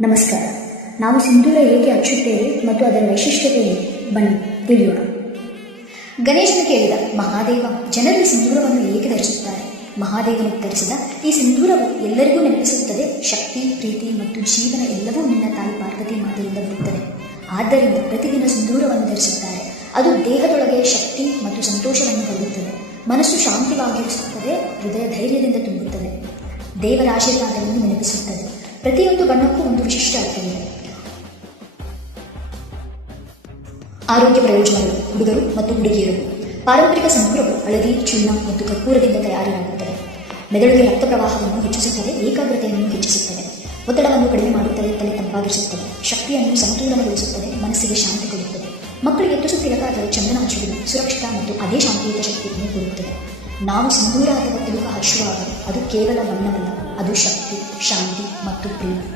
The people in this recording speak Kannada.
ನಮಸ್ಕಾರ. ನಾವು ಸಿಂಧೂರ ಏಕೆ ಹಚ್ಚುತ್ತೇವೆ ಮತ್ತು ಅದರ ವೈಶಿಷ್ಟ್ಯತೆ ಏನು? ಬನ್ನಿ ತಿಳಿಯೋಣ. ಗಣೇಶನು ಕೇಳಿದ, ಮಹಾದೇವ, ಜನರು ಸಿಂಧೂರವನ್ನು ಏಕೆ ಧರಿಸುತ್ತಾರೆ? ಮಹಾದೇವನು ಉತ್ತರಿಸಿದ, ಈ ಸಿಂಧೂರವು ಎಲ್ಲರಿಗೂ ನೆನಪಿಸುತ್ತದೆ ಶಕ್ತಿ, ಪ್ರೀತಿ ಮತ್ತು ಜೀವನ ಎಲ್ಲವೂ ನಿನ್ನ ತಾಯಿ ಪಾರ್ವತಿ ಮಾತೆಯಿಂದ ಬರುತ್ತದೆ. ಆದ್ದರಿಂದ ಪ್ರತಿದಿನ ಸಿಂಧೂರವನ್ನು ಧರಿಸುತ್ತಾರೆ. ಅದು ದೇಹದೊಳಗೆ ಶಕ್ತಿ ಮತ್ತು ಸಂತೋಷವನ್ನು ಕೊಡುತ್ತದೆ, ಮನಸ್ಸು ಶಾಂತಿವಾಗಿರಿಸುತ್ತದೆ, ಹೃದಯ ಧೈರ್ಯದಿಂದ ತುಂಬುತ್ತದೆ, ದೇವರ ಆಶೀರ್ವಾದವನ್ನು ನೆನಪಿಸುತ್ತದೆ. ಪ್ರತಿಯೊಂದು ಬಣ್ಣಕ್ಕೂ ಒಂದು ವಿಶಿಷ್ಟ ಅರ್ಥವಿದೆ. ಆರೋಗ್ಯ ಪ್ರಯೋಜನಗಳು. ಹುಡುಗರು ಮತ್ತು ಹುಡುಗಿಯರು. ಪಾರಂಪರಿಕ ಸಿಂಧೂರವು ಹಳದಿ, ಚೂರ್ಣ ಮತ್ತು ಕರ್ಪೂರದಿಂದ ತಯಾರಿಯಾಗುತ್ತದೆ. ಮೆದುಳಿಗೆ ರಕ್ತ ಪ್ರವಾಹವನ್ನು ಹೆಚ್ಚಿಸುತ್ತದೆ, ಏಕಾಗ್ರತೆಯನ್ನು ಹೆಚ್ಚಿಸುತ್ತದೆ, ಒತ್ತಡವನ್ನು ಕಡಿಮೆ ಮಾಡುತ್ತದೆ, ತಲೆ ತಂಪಾಗಿಸುತ್ತದೆ, ಶಕ್ತಿಯನ್ನು ಸಮತೋಲನಗೊಳಿಸುತ್ತದೆ, ಮನಸ್ಸಿಗೆ ಶಾಂತಿ ಕೊಡುತ್ತದೆ. ಮಕ್ಕಳಿಗೆ ತುಸು ತಿಲಕಾದರೆ ಚಂದನ ಹಚ್ಚುವುದು ಸುರಕ್ಷಿತ ಮತ್ತು ಅದೇ ಶಾಂತಿಯುತ ಶಕ್ತಿಯನ್ನು ಕೊಡುತ್ತದೆ. ನಾವು ಸಿಂಧೂರ ಅಥವಾ ತಿಲಕ ಹಚ್ಚುವಾಗ ಅದು ಕೇವಲ ಬಣ್ಣವಲ್ಲ, ಅದು ಶಕ್ತಿ, ಶಾಂತಿ ಮತ್ತು ಪ್ರೀತಿ.